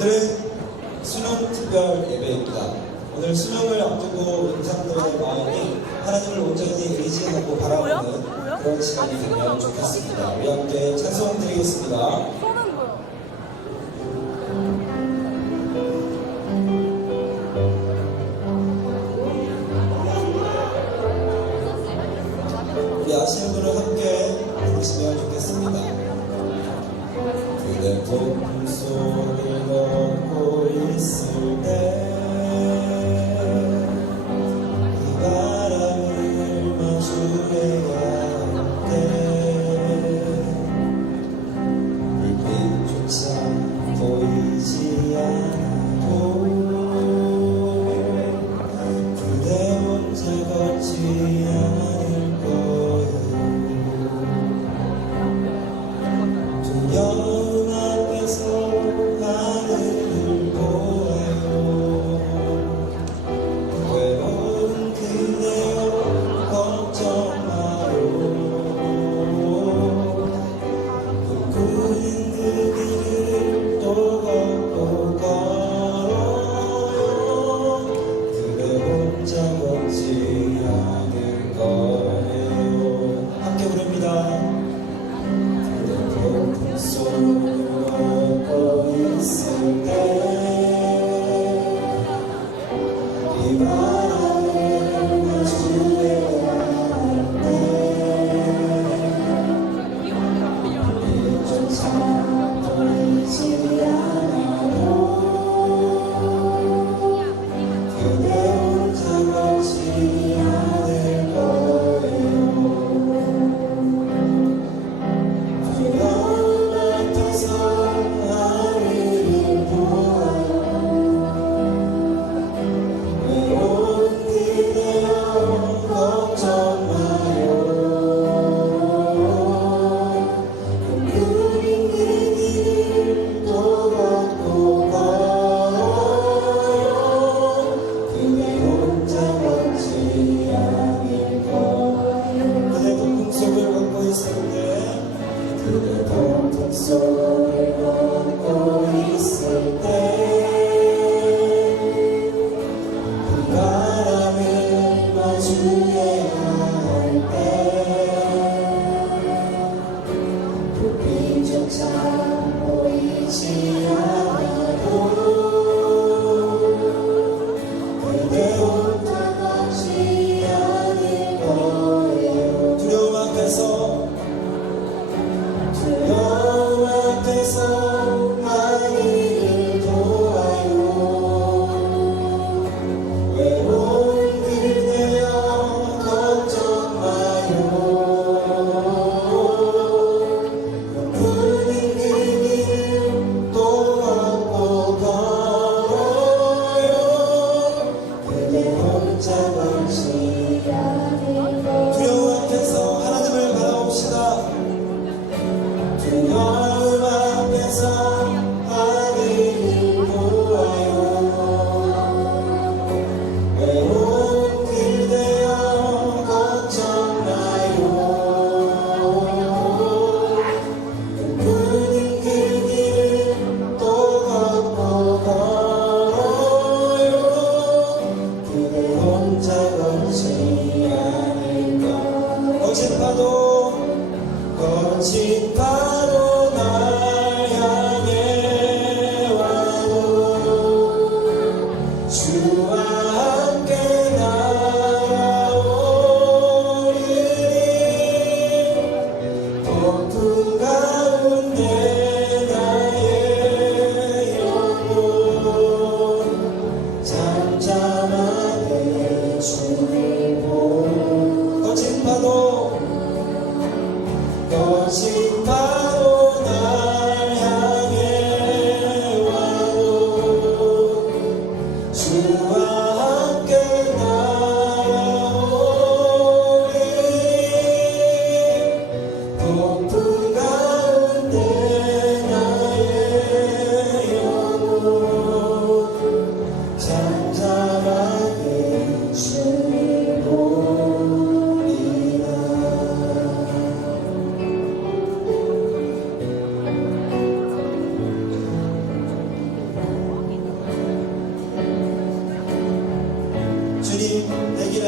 오늘은 수능 특별 예배입니다. 오늘 수능을 앞두고 임산부의 마음이 하나님을 온전히 의지하고 바라보는 그런 시간이 되면 좋겠습니다. 우리 함께 찬송 드리겠습니다. 우리 아시는 분을 함께 부르시면 좋겠습니다. 그대 복음소리를 걷고 있을 때 이 바람을 마주해야 할 때 불빛조차 보이지 않아도 그대 혼자 걷지 않을 거예요. 두려움 앞에서 하늘을 보아요. 외로운 그대여 걱정 마요. 꿈꾸는 그 길을 또 걷고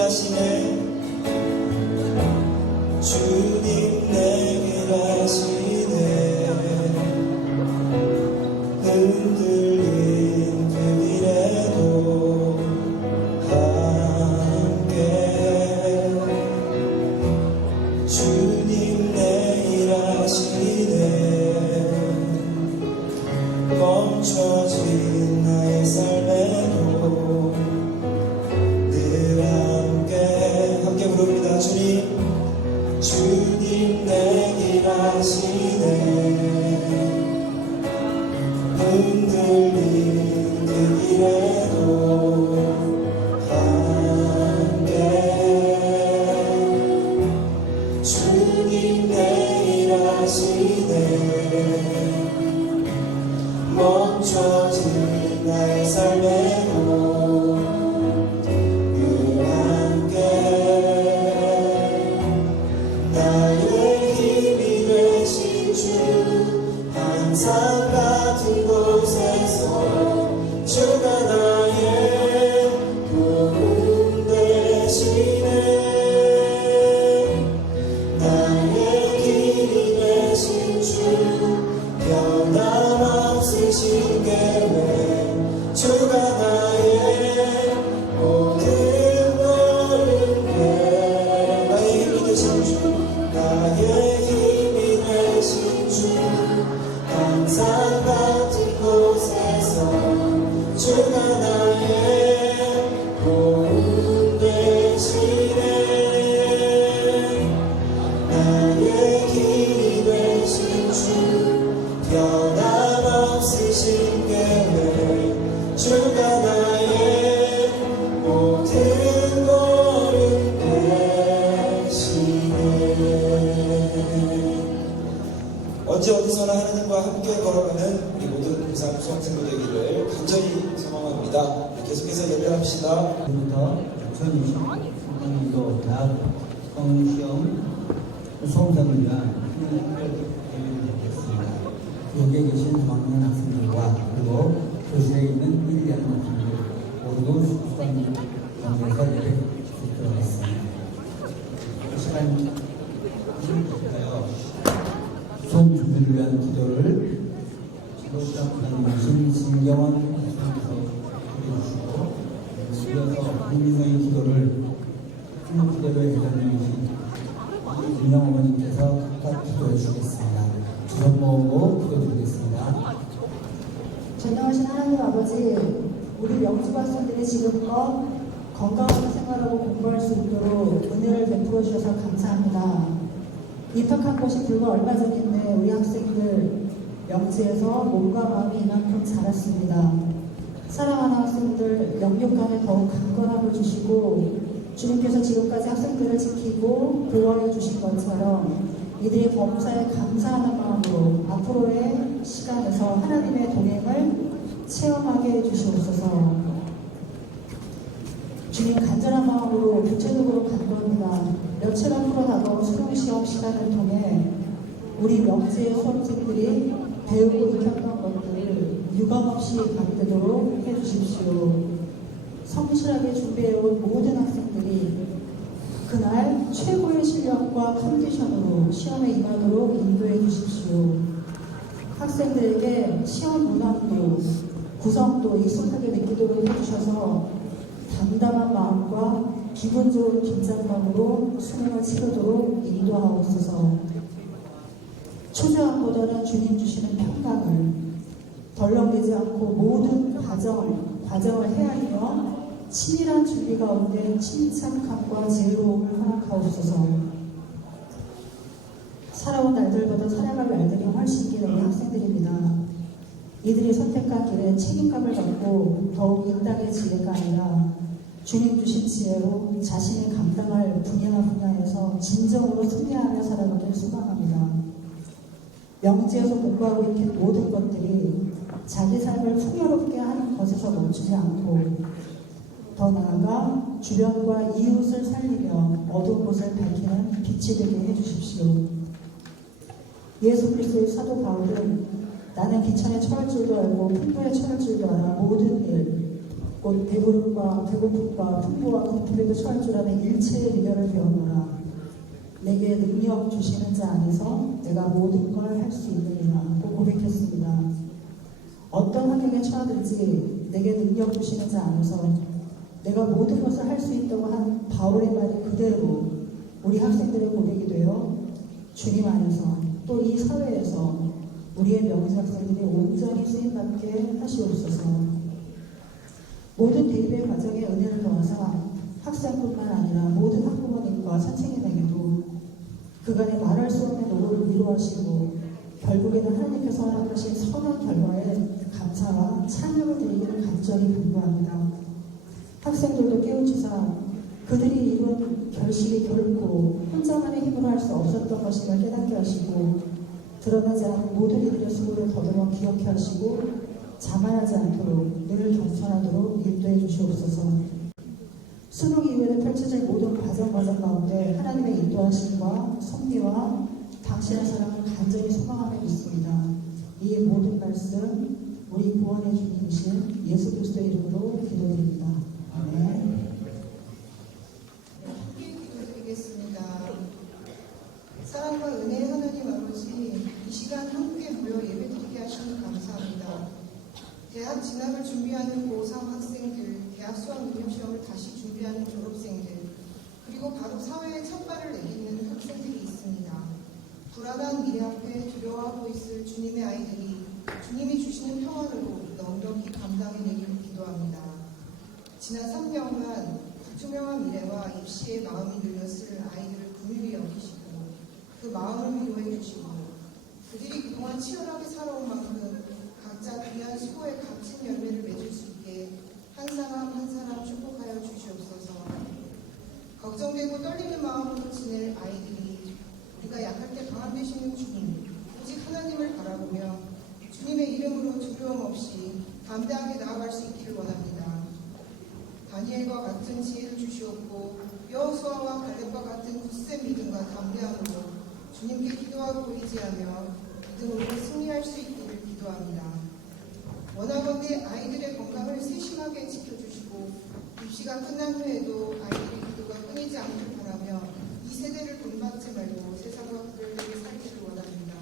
일하시네 주님 내게 일하시네 흔들린 그 길에도 함께 주님 내 일하시네 멈춰진 나의 삶에도 늘 함께 부릅니다. 주님 내게 일하시네 흔들린 그 길에도 함께 주님 내 일하시네 멈춰진 나의 삶에도 늘 함께 나의 힘이 되신 주 항상 같은 곳에서 주가 나의 도움 되시네 나의 길이 되신 주 변함없으신 계획 주가 나의 모든 걸음에 나의 힘이 되신 주 나의 힘이 되신 주 항상 같은 곳에서 주가 나의 도움 되시네 나의 길이 되신 주 변함없으신 계획 주가 나의 모든 걸음 되시네 언제 어디서나 하나님과 함께 걸어가는 우리 모든 부산 수험생들 되기를 간절히 소망합니다. 계속해서 예배합시다. 부터 2020년도 대학 성시험 수험생을 위한 특별 대회를 열겠습니다. 여기에 계신 수학년 학생들과 그리고 교실에 있는 1, 2학년 학생들 모두 수강 장소에서 예배 드리도록 하겠습니다. 시간 주실까요? 수험 준비를 위한 기도를 시도시장 부장님이신 신경원 목사님께서 드려주시고 이어서 국민의 기도를 기도의 회장님이신 윤영 어머님께서 각각 기도해 주시겠습니다. 두 손 모으고 기도드리겠습니다. 전능하신 하나님 아버지, 우리 명주 학생들이 지금껏 건강하게 생활하고 공부할 수 있도록 은혜를 베풀어 주셔서 감사합니다. 입학한 것이 불과 얼마 전인데 우리 학생들 명지에서 몸과 마음이 이만큼 자랐습니다. 사랑하는 학생들 영육간에 더욱 강건함을 주시고 주님께서 지금까지 학생들을 지키고 보호해 주신 것처럼 이들의 범사에 감사하는 마음으로 앞으로의 시간에서 하나님의 동행을 체험하게 해주시옵소서. 주님 간절한 마음으로 구체적으로 간구합니다. 며칠 앞으로 다가올 수능시험 시간을 통해 우리 명지의 수험생들이 배우고 익혔던 것들을 유감없이 받도록 해주십시오. 성실하게 준비해온 모든 학생들이 그날 최고의 실력과 컨디션으로 시험에 임하도록 인도해 주십시오. 학생들에게 시험 문항도 구성도 익숙하게 느끼도록 해주셔서 담담한 마음과 기분 좋은 긴장감으로 수능을 치르도록 인도하옵소서. 초조함보다는 주님 주시는 평강을 덜렁대지 않고 모든 과정을 헤아리며 치밀한 준비 가운데 침착함과 지혜로움을 허락하옵소서. 살아온 날들보다 살아갈 날들이 훨씬 긴 우리 학생들입니다. 이들이 선택한 길에 책임감을 갖고 더욱 이 땅의 지혜가 아니라 주님 주신 지혜로 자신이 감당할 분야에서 진정으로 승리하며 살아가길 소망합니다. 명지에서 공부하고 있는 모든 것들이 자기 삶을 풍요롭게 하는 것에서 멈추지 않고 더 나아가 주변과 이웃을 살리며 어두운 곳을 밝히는 빛이 되게 해주십시오. 예수 그리스도의 사도 바울은 나는 기천에 처할 줄도 알고 풍부에 처할 줄도 알아 모든 일 곧 배고픔과 풍부와 공포에도 처할 줄 아는 일체의 리더를 배우노라. 내게 능력 주시는 자 안에서 내가 모든 걸 할 수 있느니라 고 고백했습니다. 어떤 환경에 처하든지 내게 능력 주시는 자 안에서 내가 모든 것을 할 수 있다고 한 바울의 말이 그대로 우리 학생들의 고백이 되어 주님 안에서 또 이 사회에서 우리의 명지 학생들이 온전히 쓰임받게 하시옵소서. 모든 대입의 과정에 은혜를 더하사 학생뿐만 아니라 모든 학부모님과 선생님에게도 그간의 말할 수 없는 노고를 위로하시고 결국에는 하나님께서 허락하신 선한 결과에 감사와 찬양을 드리기를 간절히 분부합니다. 학생들도 깨우치사 그들이 이룬 결실이 결코 혼자만의 힘으로 할 수 없었던 것임을 깨닫게 하시고 드러나지 않은 모든 이들의 수고를 더더욱 기억해 하시고 자만하지 않도록 늘 겸손하도록 인도해 주시옵소서. 수능 이후에 펼쳐질 모든 과정 가운데 하나님의 인도하심과 섭리와 당신의 사랑을 간절히 소망하며 있습니다. 이 모든 말씀 우리 구원의 주님이신 예수 그리스도의 이름으로 기도드립니다. 아멘. 함께 기도드리겠습니다. 사랑과 은혜의 하나님 아버지, 이 시간 함께 모여 예배드리게 하시니 감사합니다. 대학 진학을 준비하는 고3 학생들, 대학 수학 능력시험을 다시 준비하는 졸업생들, 그리고 바로 사회에 첫 발을 내딛는 학생들이 있습니다. 불안한 미래 앞에 두려워하고 있을 주님의 아이들이 주님이 주시는 평안으로 넉넉히 감당해내기를 기도합니다. 지난 3년간 불투명한 미래와 입시에 마음이 눌렸을 아이들을 긍휼히 여기시고 그 마음을 위로해 주시고 그들이 그동안 치열하게 살아온 만큼 각자 귀한 수고의 값진 열매를 맺을 수 있게 한 사람 한 사람 축복하여 주시옵소서. 걱정되고 떨리는 마음으로 지낼 아이들이 우리가 약할 때 강한 되시는 주님, 오직 하나님을 바라보며 주님의 이름으로 두려움 없이 담대하게 나아갈 수 있기를 원합니다. 다니엘과 같은 지혜를 주시옵고 여호수아와 갈렙과 같은 굳센 믿음과 담대함으로 주님께 기도하고 의지하며 믿음으로 승리할 수 있기를 기도합니다. 원하건대 아이들의 건강을 세심하게 지켜주시고 입시가 끝난 후에도 아이들의 기도가 끊이지 않길 바라며 이 세대를 본받지 말고 세상과 구별되게 살기를 원합니다.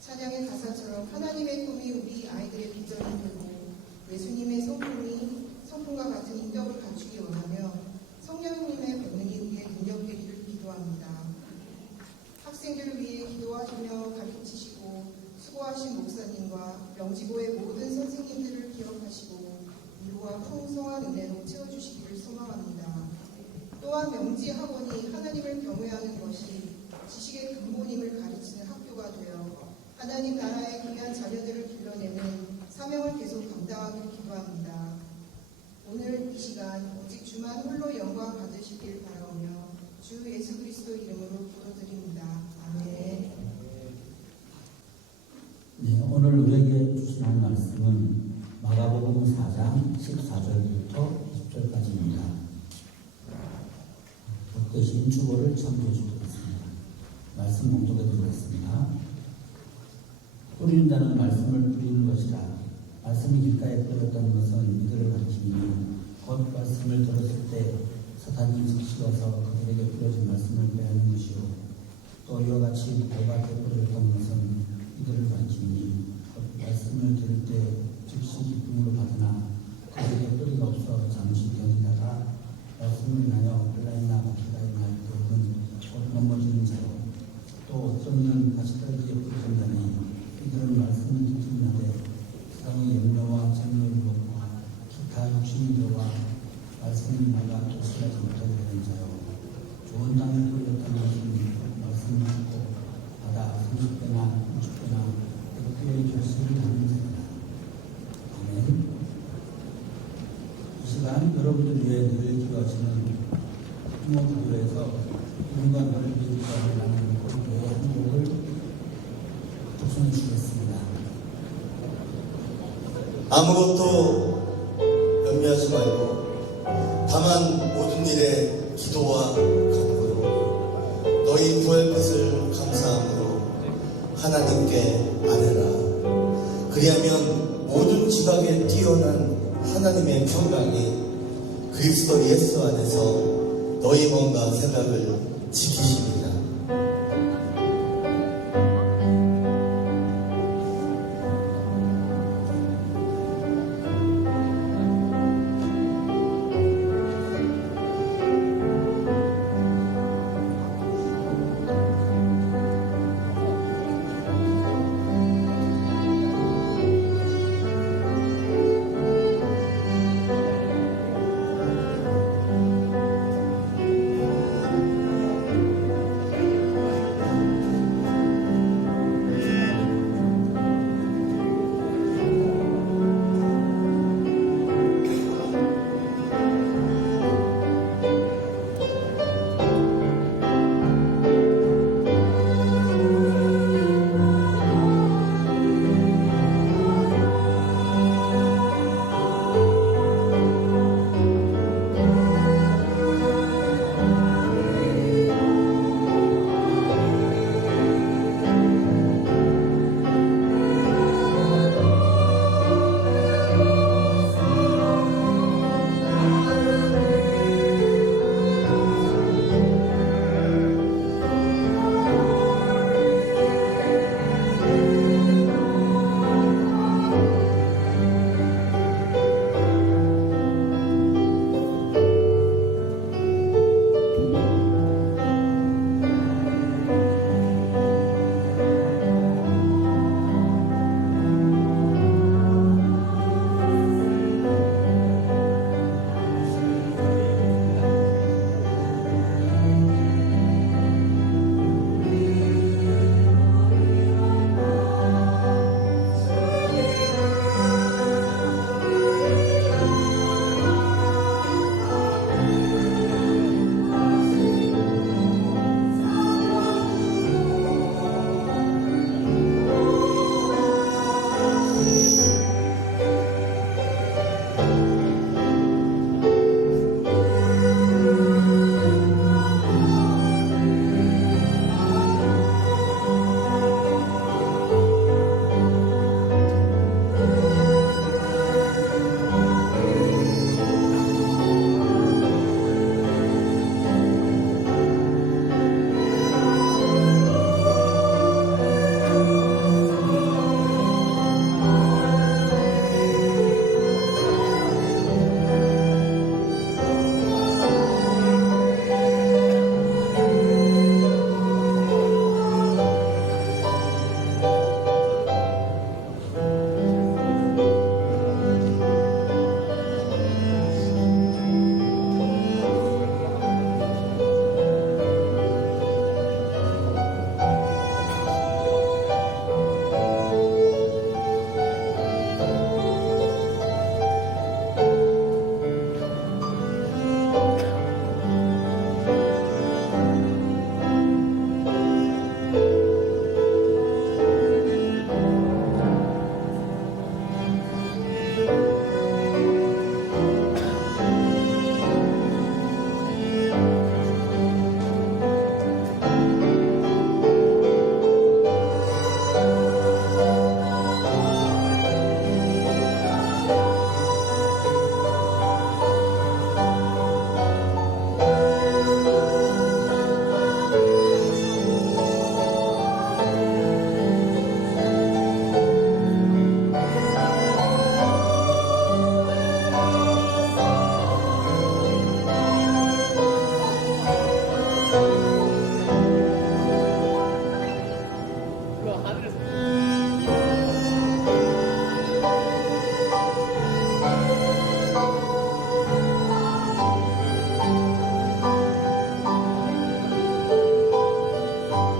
찬양의 가사처럼 하나님의 꿈이 우리 아이들의 비전이 되고 예수님의 성품과 같은 인격을 갖추기 원하며 성령님의 권능이 우리의 능력되기를 기도합니다. 학생들을 위해 기도하시며 가르치시고 수고하신 목사님과 명지고의 모든 선생님들을 기억하시고 위로와 풍성한 은혜로 채워주시기를 소망합니다. 또한 명지 학원이 하나님을 경외하는 것이 지식의 근본임을 가르치는 학교가 되어 하나님 나라의 귀한 자녀들을 길러내는 사명을 계속 감당하길 기도합니다. 오늘 이 시간 오직 주만 홀로 영광 받으시길 바라오며 주 예수 그리스도 이름으로 기도드립니다. 아멘. 네, 오늘 우리에게 주신 말씀은 마가복음 4장 14절부터 20절까지입니다. 대신 주보를 참조해 주겠습니다. 말씀 몽독해 드리겠습니다. 뿌리는 자는 말씀을 뿌리는 것이라. 말씀이 길가에 뿌렸던 것은 이들을 가르치니 곧 말씀을 들었을 때 사탄이 섞시어서 그들에게 뿌려진 말씀을 빼앗는 것이요. 또 이와 같이 돌밭에 뿌렸던 것은 이들을 가르치니 곧 말씀을 들을 때 즉시 기쁨으로 받으나 그들에게 뿌리가 없어 잠시 견디다가 말씀을 인하여 플라이나 바퀴가 인할 때는 곧 넘어지는 자요. 또 어떤 이는 다시 떨기에 뿌려진 자니 이들은 말씀을 듣기는 하되 세상의 염려와 장로유혹과 기타 욕심이 들어와 말씀을 나가 독실하지 못하게 되는 자요. 좋은 땅에 뿌렸던 것은 말씀을 듣고 바다 30배나 60배나 100배의 결실을 하는 자이다. 아멘. 이 시간 여러분들 위해 늘 기도하시는 부모교회에서 우리가 너를 믿으라고 하는 교회 한 곡을 독송해 주시겠습니다. 아무것도 염려하지 말고 다만 모든 일에 기도와 간구로 너희 구할 것을 감사함으로 하나님께 아뢰라. 그리하면 모든 지각에 뛰어난 하나님의 평강이 그리스도 예수 안에서 너희 몸과 생각을 지키십니다.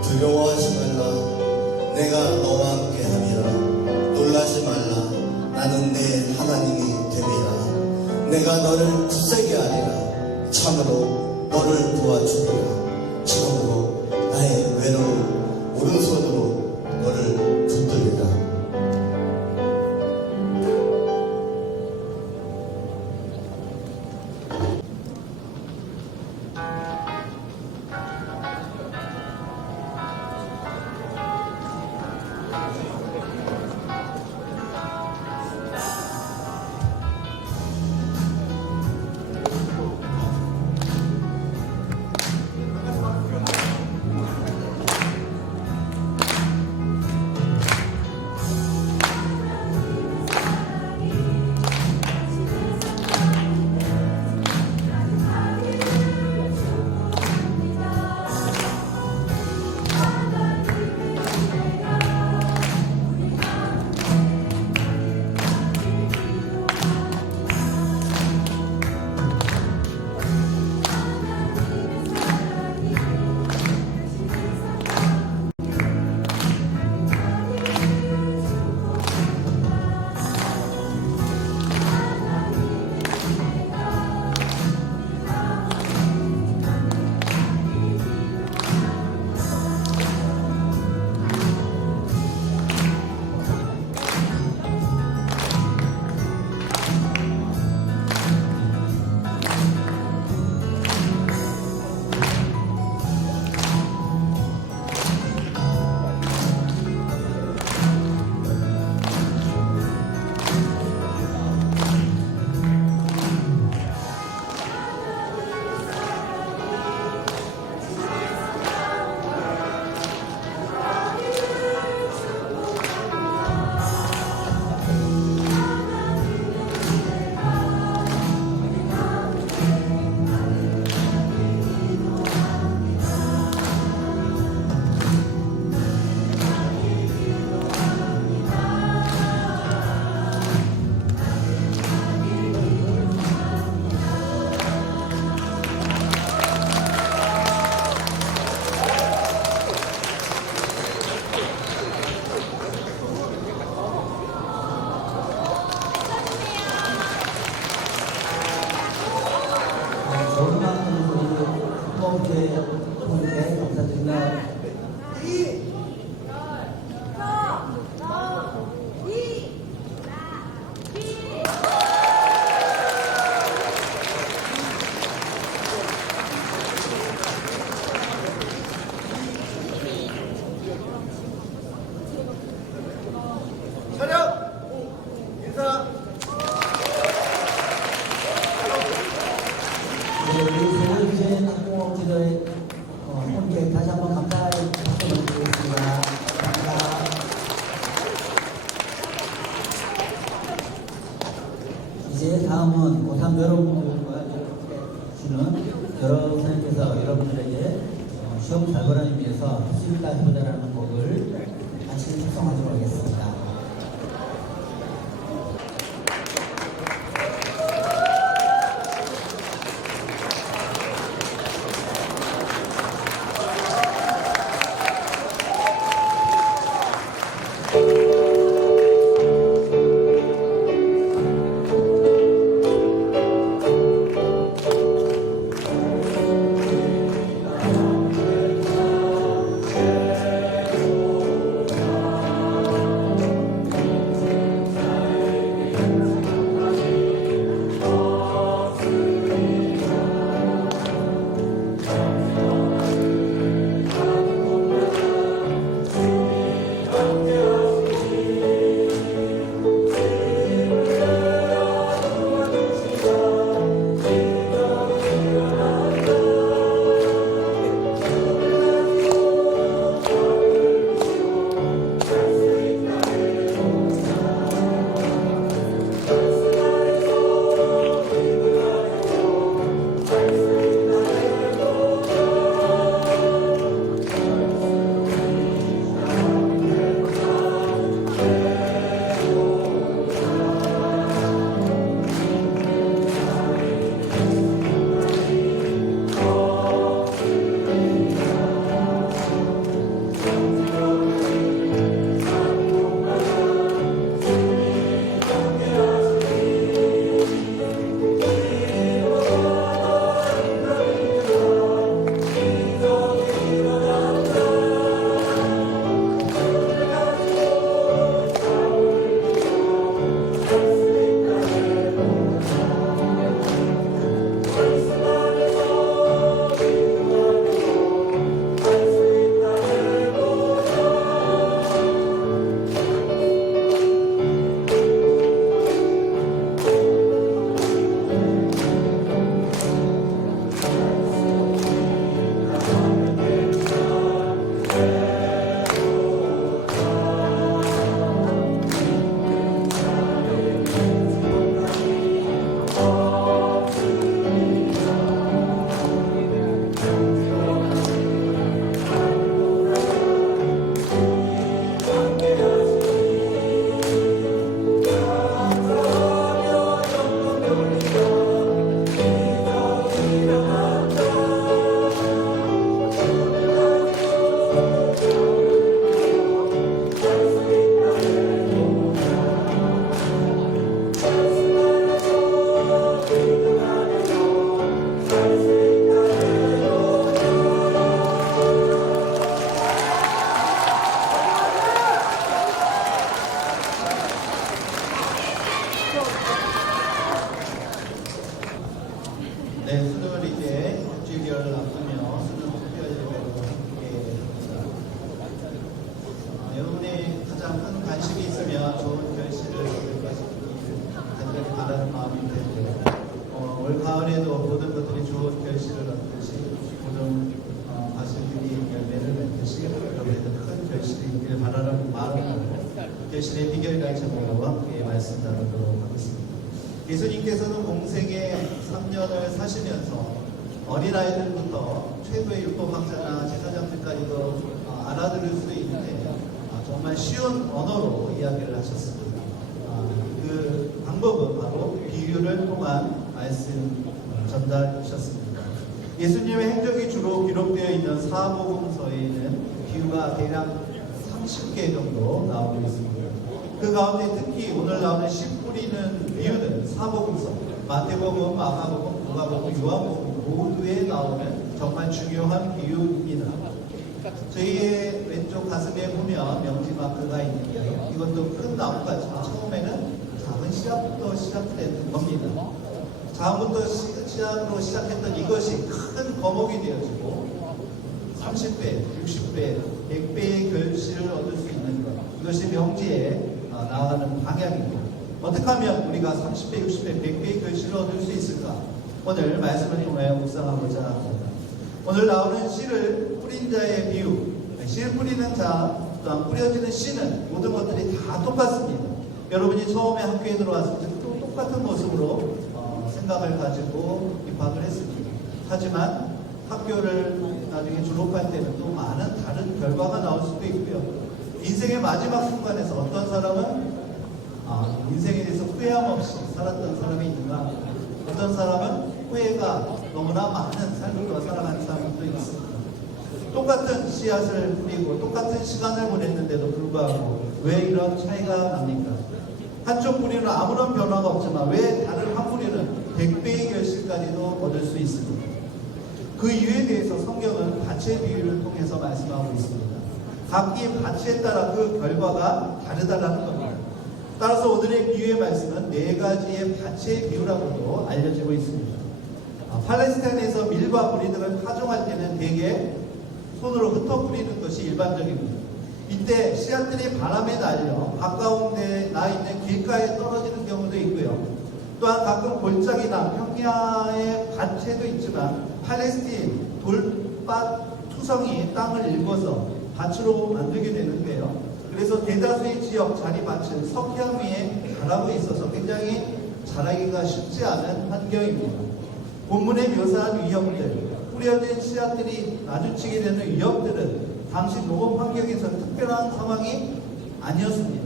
두려워하지 말라. 내가 너와 함께함이라. 놀라지 말라. 나는 내 하나님이 됨이라. 내가 너를 굳세게 하리라. 참으로 너를 도와주리라. 참으로 나의 외로운 오른손으로 너를 붙들리라. 기도의 통해 감사드립니다. 촬영! 인사! 우리 세월주의 학부모 기도의 통해 다시 한번 감사의 박수를 드리겠습니다. 감사합니다. 이제 다음은 고3 여러분들과 이렇게 주는 여러 선생님께서 여러분들에게 시험 잘 보라는 위해서 수일다 해보자라는 곡을 같이 작성하도록 하겠습니다. 네, 수능을 이제 일주일여를 앞두며 수능 투표제로 함께 합니다. 여러분이 가장 큰 관심이 있으면 좋은 결실을 얻을 것이길 간절히 바라는 마음이 되는데 올 가을에도 모든 것들이 좋은 결실을 얻듯이 모든 과실들이 열매를 맺듯이 여러분에도 큰 결실이 있기를 바라는 마음으로 결실의 비결 가르침으로 함께 말씀 나누도록 하겠습니다. 예수님께서는 공생에 3년을 사시면서 어린아이들부터 최고의 율법학자나 제사장들까지도 알아들을 수 있는데 정말 쉬운 언어로 이야기를 하셨습니다. 그 방법은 바로 비유를 통한 말씀 전달하셨습니다. 예수님의 행적이 주로 기록되어 있는 사복음서에는 비유가 대략 30개 정도 나오고 있습니다. 그 가운데 특히 오늘 나오는 씨 뿌리는 비유는 사복음서, 마태복음, 마가복음, 누가복음, 요한복음 모두에 나오는 정말 중요한 비유입니다. 저희의 왼쪽 가슴에 보면 명지 마크가 있는데요. 이것도 큰 나무같지만 처음에는 작은 씨앗부터 시작된 겁니다. 작은부터 씨앗으로 시작했던 이것이 큰 거목이 되어지고 30배, 60배, 100배의 결실을 얻을 수 있는 것. 이것이 명지에 나아가는 방향입니다. 어떻게 하면 우리가 30배, 60배, 100배의 결실을 얻을 수 있을까? 오늘 말씀을 통하여 묵상하고자 합니다. 오늘 나오는 씨를 뿌린 자의 비유, 씨를 뿌리는 자, 또한 뿌려지는 씨는 모든 것들이 다 똑같습니다. 여러분이 처음에 학교에 들어왔을 때 또 똑같은 모습으로 생각을 가지고 입학을 했습니다. 하지만 학교를 나중에 졸업할 때는 또 많은 다른 결과가 나올 수도 있고요. 인생의 마지막 순간에서 어떤 사람은 인생에 대해서 후회함 없이 살았던 사람이 있는가, 어떤 사람은 후회가 너무나 많은 삶을 살아가는 사람도 있습니다. 똑같은 씨앗을 뿌리고 똑같은 시간을 보냈는데도 불구하고 왜 이런 차이가 납니까? 한쪽 뿌리는 아무런 변화가 없지만 왜 다른 한 뿌리는 100배의 결실까지도 얻을 수 있습니까? 그 이유에 대해서 성경은 밭의 비유를 통해서 말씀하고 있습니다. 각기 밭에 따라 그 결과가 다르다라는 겁니다. 따라서 오늘의 비유의 말씀은 4가지의 밭의 비유라고도 알려지고 있습니다. 팔레스타인에서 밀과 뿌리들을 파종할 때는 대개 손으로 흩어 뿌리는 것이 일반적입니다. 이때 씨앗들이 바람에 날려 가까운 데 나 있는 길가에 떨어지는 경우도 있고요. 또한 가끔 골짜기나 평야의 밭에도 있지만 팔레스틴 돌밭 투성이 땅을 일궈서 밭으로 만들게 되는데요. 그래서 대다수의 지역 자리밭은 석양 위에 자라고 있어서 굉장히 자라기가 쉽지 않은 환경입니다. 본문에 묘사한 위협들, 뿌려진 씨앗들이 마주치게 되는 위협들은 당시 농업 환경에서 특별한 상황이 아니었습니다.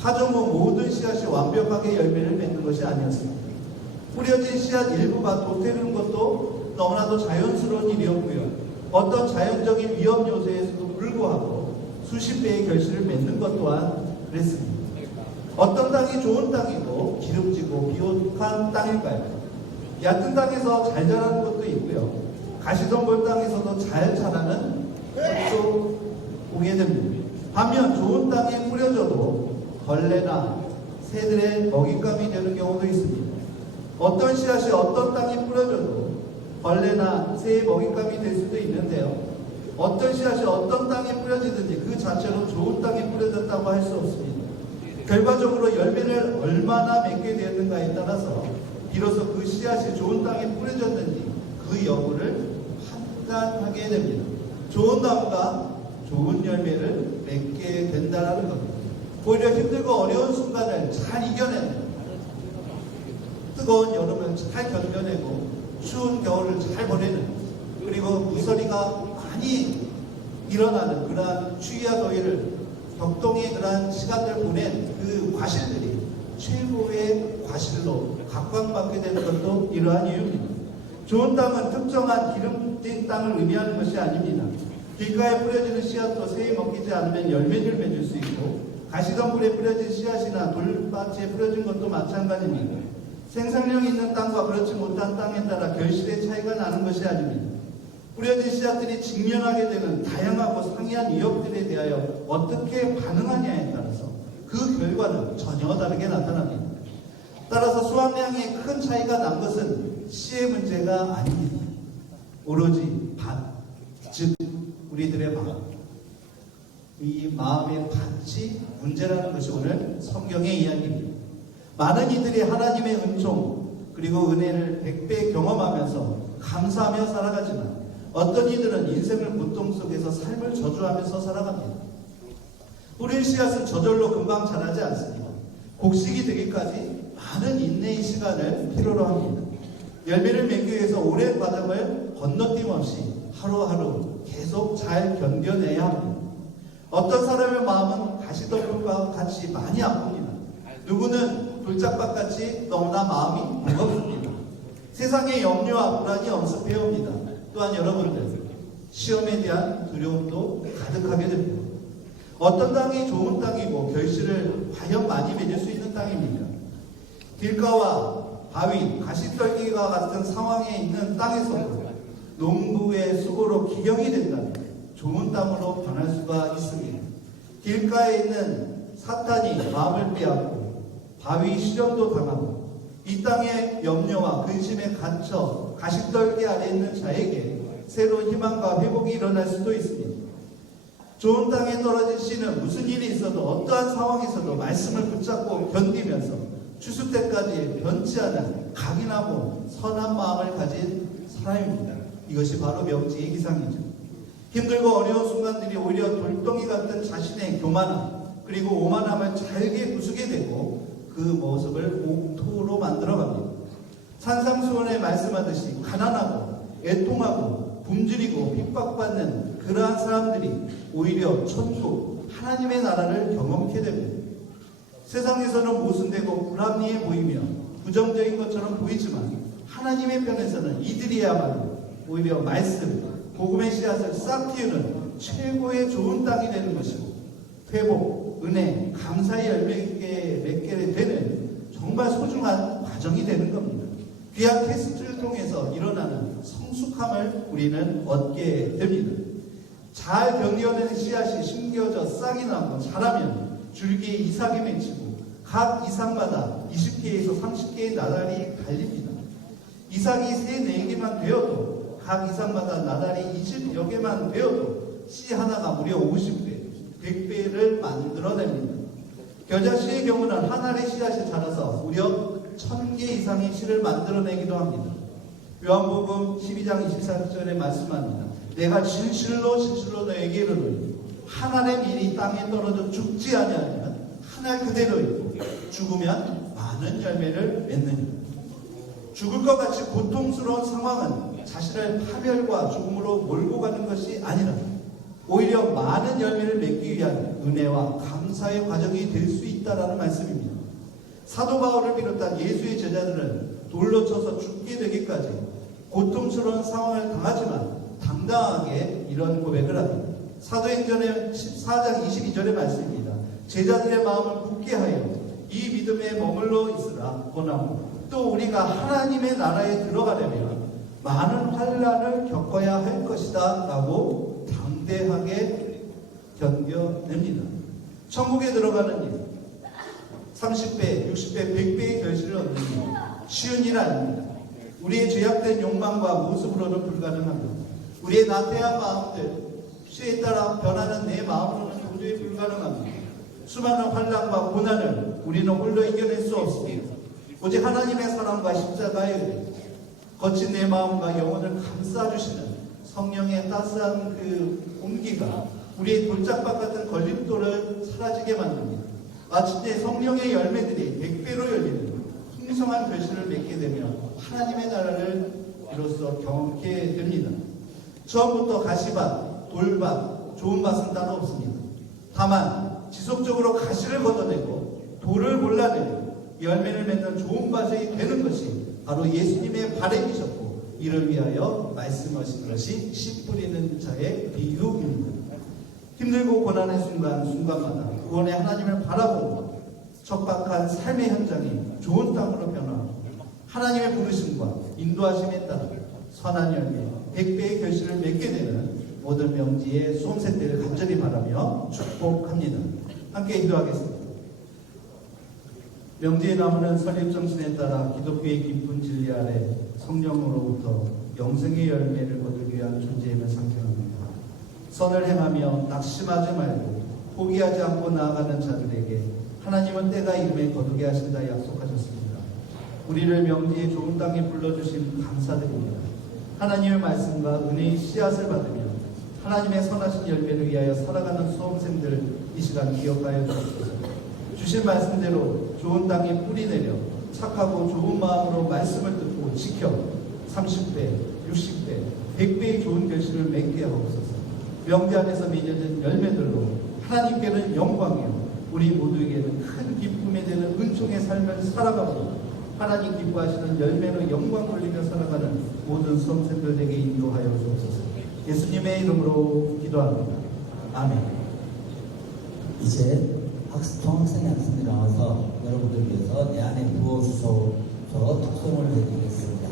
파종 후 모든 씨앗이 완벽하게 열매를 맺는 것이 아니었습니다. 뿌려진 씨앗 일부가 도태되는 것도 너무나도 자연스러운 일이었고요. 어떤 자연적인 위험 요소에서도 불구하고 수십 배의 결실을 맺는 것 또한 그랬습니다. 어떤 땅이 좋은 땅이고 기름지고 비옥한 땅일까요? 얕은 땅에서 잘 자라는 것도 있고요. 가시덤불 땅에서도 잘 자라는 것도 보게 됩니다. 반면 좋은 땅에 뿌려져도 벌레나 새들의 먹잇감이 되는 경우도 있습니다. 어떤 씨앗이 어떤 땅에 뿌려져도 벌레나 새의 먹잇감이 될 수도 있는데요. 어떤 씨앗이 어떤 땅에 뿌려지든지 그 자체로 좋은 땅에 뿌려졌다고 할 수 없습니다. 결과적으로 열매를 얼마나 맺게 되었는가에 따라서 비로소 그 씨앗이 좋은 땅에 뿌려졌는지 그 여부를 판단하게 됩니다. 좋은 나무가 좋은 열매를 맺게 된다는 겁니다. 오히려 힘들고 어려운 순간을 잘 이겨내는, 뜨거운 여름을 잘 견뎌내고 추운 겨울을 잘 보내는, 그리고 무서리가 많이 일어나는 그러한 추위와 더위를 격동의 그러한 시간을 보낸 그 과실들이 최고의 과실로 각광받게 되는 것도 이러한 이유입니다. 좋은 땅은 특정한 기름진 땅을 의미하는 것이 아닙니다. 길가에 뿌려지는 씨앗도 새에 먹히지 않으면 열매를 맺을 수 있고, 가시덤불에 뿌려진 씨앗이나 돌밭에 뿌려진 것도 마찬가지입니다. 생산력 있는 땅과 그렇지 못한 땅에 따라 결실의 차이가 나는 것이 아닙니다. 뿌려진 씨앗들이 직면하게 되는 다양하고 상이한 위협들에 대하여 어떻게 반응하냐에 따라서 그 결과는 전혀 다르게 나타납니다. 따라서 수확량에 큰 차이가 난 것은 씨의 문제가 아닙니다. 오로지 밭, 즉 우리들의 마음, 이 마음의 밭이 문제라는 것이 오늘 성경의 이야기입니다. 많은 이들이 하나님의 은총 그리고 은혜를 100배 경험하면서 감사하며 살아가지만 어떤 이들은 인생을 고통 속에서 삶을 저주하면서 살아갑니다. 뿌린 씨앗은 저절로 금방 자라지 않습니다. 곡식이 되기까지 많은 인내의 시간을 필요로 합니다. 열매를 맺기 위해서 오랜 과정을 건너뛸 없이 하루하루 계속 잘 견뎌내야 합니다. 어떤 사람의 마음은 가시덤불과 같이 많이 아픕니다. 누구는 돌짝밭같이 너무나 마음이 무겁습니다. 세상의 염려와 불안이 엄습해옵니다. 또한 여러분들 시험에 대한 두려움도 가득하게 됩니다. 어떤 땅이 좋은 땅이고 결실을 과연 많이 맺을 수 있는 땅입니까? 길가와 바위, 가시떨기가 같은 상황에 있는 땅에서도 농부의 수고로 기경이 된다면 좋은 땅으로 변할 수가 있습니다. 길가에 있는 사탄이 마음을 빼앗고 바위 시련도 당하고 이 땅의 염려와 근심에 갇혀 가시떨기 아래 있는 자에게 새로운 희망과 회복이 일어날 수도 있습니다. 좋은 땅에 떨어진 씨는 무슨 일이 있어도 어떠한 상황에서도 말씀을 붙잡고 견디면서 추수 때까지 변치 않은 강인하고 선한 마음을 가진 사람입니다. 이것이 바로 명지의 기상이죠. 힘들고 어려운 순간들이 오히려 돌덩이 같은 자신의 교만함 그리고 오만함을 잘게 부수게 되고 그 모습을 옥토로 만들어갑니다. 산상수훈에 말씀하듯이 가난하고 애통하고 굶주리고 핍박받는 그러한 사람들이 오히려 천국 하나님의 나라를 경험하게 됩니다. 세상에서는 모순되고 불합리해 보이며 부정적인 것처럼 보이지만 하나님의 편에서는 이들이야말로 오히려 말씀, 복음의 씨앗을 싹 틔우는 최고의 좋은 땅이 되는 것이고 회복, 은혜, 감사의 열매를 맺게 되는 정말 소중한 과정이 되는 겁니다. 귀한 테스트를 통해서 일어나는 성숙함을 우리는 얻게 됩니다. 잘 견뎌내는 씨앗이 심겨져 싹이 나고 자라면 줄기에 이삭이 맺히고 각 이삭마다 20개에서 30개의 나달이 달립니다. 이삭이 3, 4개만 되어도 각 이삭마다 나달이 20여 개만 되어도 씨 하나가 무려 50배, 100배를 만들어냅니다. 겨자씨의 경우는 한 알의 씨앗이 자라서 무려 1000개 이상의 씨를 만들어내기도 합니다. 요한복음 12장 24절에 말씀합니다. 내가 진실로 너에게 이르노니 한 알의 밀이 땅에 떨어져 죽지 아니하면 한 알 그대로 있고 죽으면 많은 열매를 맺느니라. 죽을 것 같이 고통스러운 상황은 자신을 파멸과 죽음으로 몰고 가는 것이 아니라 오히려 많은 열매를 맺기 위한 은혜와 감사의 과정이 될 수 있다라는 말씀입니다. 사도 바울을 비롯한 예수의 제자들은 돌로 쳐서 죽게 되기까지 고통스러운 상황을 당하지만 당당하게 이런 고백을 합니다. 사도행전의 14장 22절의 말씀입니다. 제자들의 마음을 굳게 하여 이 믿음에 머물러 있으라 권하고 또 우리가 하나님의 나라에 들어가려면 많은 환난을 겪어야 할 것이다 라고 담대하게 견뎌냅니다. 천국에 들어가는 일 30배, 60배, 100배의 결실을 얻는 일 쉬운 일 아닙니다. 우리의 죄악된 욕망과 모습으로는 불가능합니다. 우리의 나태한 마음들 시에 따라 변하는 내 마음으로는 도저히 불가능합니다. 수많은 환난과 고난을 우리는 홀로 이겨낼 수 없습니다. 오직 하나님의 사랑과 십자가의 은혜, 거친 내 마음과 영혼을 감싸주시는 성령의 따스한 그 온기가 우리의 돌짝박 같은 걸림돌을 사라지게 만듭니다. 마침내 성령의 열매들이 100배로 열리는 풍성한 결실을 맺게 되며 하나님의 나라를 이로써 경험하게 됩니다. 처음부터 가시밭, 돌밭, 좋은 밭은 따로 없습니다. 다만 지속적으로 가시를 걷어내고 돌을 골라내고 열매를 맺는 좋은 밭이 되는 것이 바로 예수님의 바람이셨고 이를 위하여 말씀하신 것이 씨 뿌리는 자의 비유입니다. 힘들고 고난의 순간마다 구원의 하나님을 바라보고 척박한 삶의 현장이 좋은 땅으로 변화하고 하나님의 부르심과 인도하심에 따라 선한 열매 100배의 결실을 맺게 되는 모든 명지의 수험생들을 간절히 바라며 축복합니다. 함께 기도하겠습니다. 명지의 나무는 설립정신에 따라 기독교의 깊은 진리 아래 성령으로부터 영생의 열매를 거두기 위한 존재임을 상징합니다. 선을 행하며 낙심하지 말고 포기하지 않고 나아가는 자들에게 하나님은 때가 이름에 거두게 하신다 약속하셨습니다. 우리를 명지의 좋은 땅에 불러주심 감사드립니다. 하나님의 말씀과 은혜의 씨앗을 받으며 하나님의 선하신 열매를 위하여 살아가는 수험생들 이 시간 기억하여 주옵소서. 주신 말씀대로 좋은 땅에 뿌리 내려 착하고 좋은 마음으로 말씀을 듣고 지켜 30배, 60배, 100배의 좋은 결실을 맺게 하옵소서. 명제 안에서 맺어진 열매들로 하나님께는 영광이요 우리 모두에게는 큰 기쁨이 되는 은총의 삶을 살아가고 하나님 기뻐하시는 열매로 영광 돌리며 살아가는 모든 수험생들에게 인도하여 주옵소서. 예수님의 이름으로 기도합니다. 아멘. 이제 총학생이 학생들이 나와서 여러분들 위해서 내 안에 부어주소서 특송을 해드리겠습니다.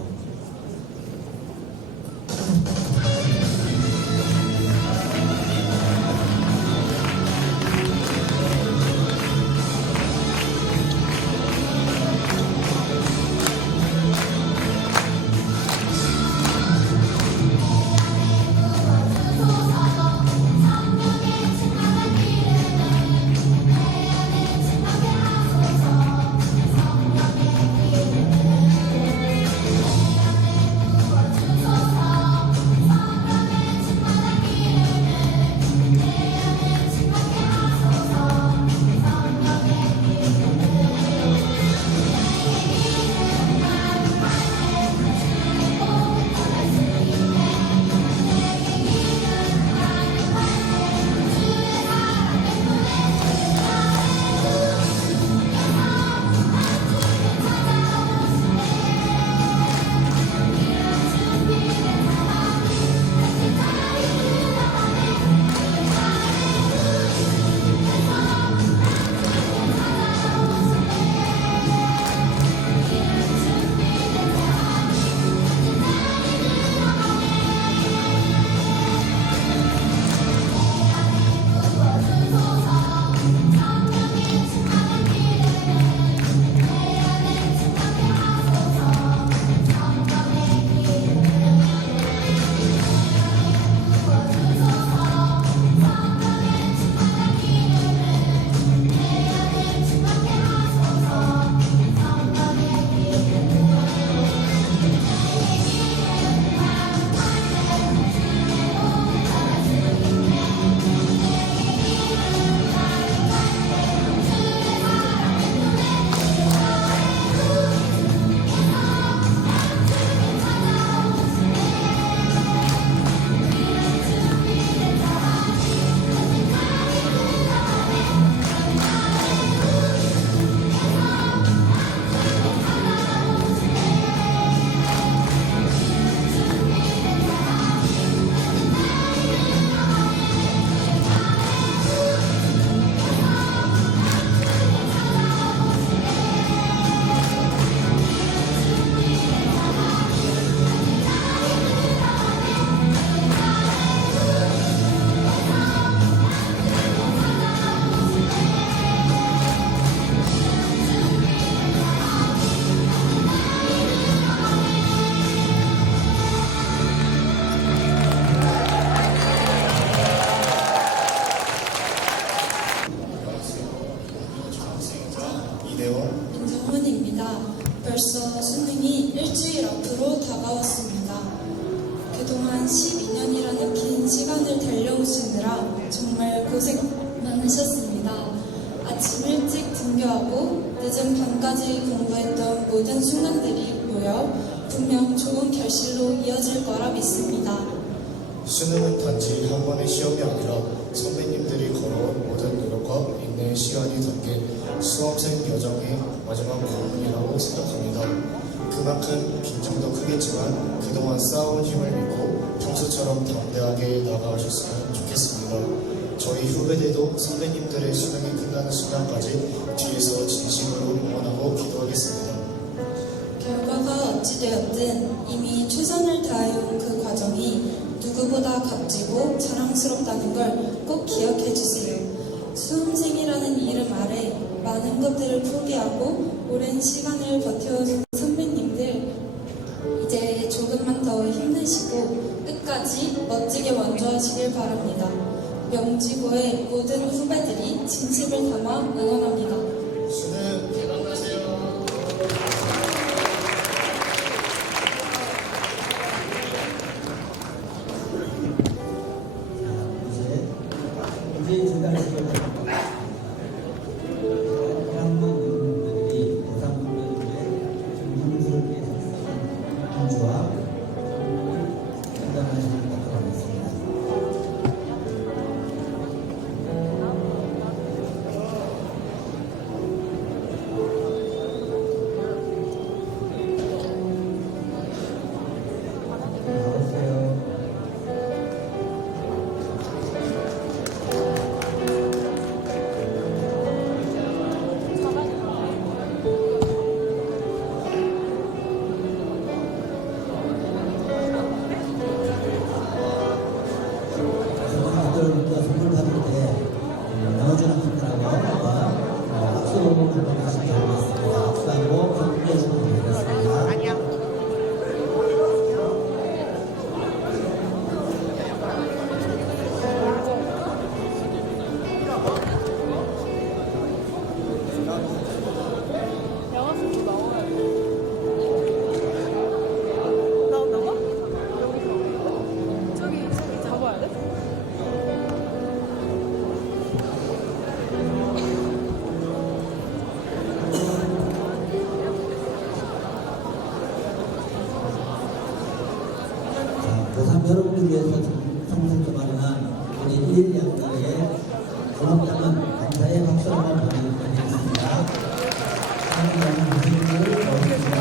수능이 일주일 앞으로 다가왔습니다. 그동안 12년이라는 긴 시간을 달려오시느라 정말 고생 많으셨습니다. 아침 일찍 등교하고 늦은 밤까지 공부했던 모든 순간들이 모여 분명 좋은 결실로 이어질 거라 믿습니다. 수능은 단지 한 번의 시험이 아니라 선배님들이 걸어온 모든 노력과 인내의 시간이 담긴 수험생 여정의 마지막 고문이라고 생각합니다. 그만큼 긴장도 크겠지만 그동안 쌓아온 힘을 믿고 평소처럼 담대하게 나아가셨으면 좋겠습니다. 저희 후배들도 선배님들의 수능이 끝나는 순간까지 뒤에서 진심으로 응원하고 기도하겠습니다. 결과가 어찌되었든 이미 최선을 다해온 그 과정이 누구보다 값지고 자랑스럽다는 걸 꼭 기억해 주세요. 수험생이라는 이름 아래 많은 것들을 포기하고 오랜 시간을 버텨온 선배님들, 이제 조금만 더 힘내시고 끝까지 멋지게 완주하시길 바랍니다. 명지고의 모든 후배들이 진심을 담아 응원합니다. 수능 대박나세요. 이제 진단식을 대한민국 국민들이 대상국민들의 정성스럽게 작성한 민주와 진단하시는 것으로 하겠습니다. 나오세요. 선생님들부터 선물 받을 때 나눠주는 분들하고 박수로 한번 하시기 바라겠습니다. 박수하고 선물해 주시면 되겠습니다. 고3 여러분을 위해서 성성도 마련한 우리 1일 양날의 고맙다는 감사의 박수 한번 보내드리겠습니다. 사랑하는 선생님들 고맙습니다.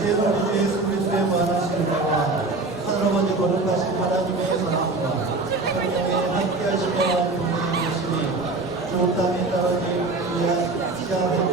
이제는 우리 예수 그리스도의 무한하신 은혜와 하늘아버지 거룩하신 하나님의 사랑과 성령의 함께하심과 동행하심이 주 땅에 따르니 우리의 시간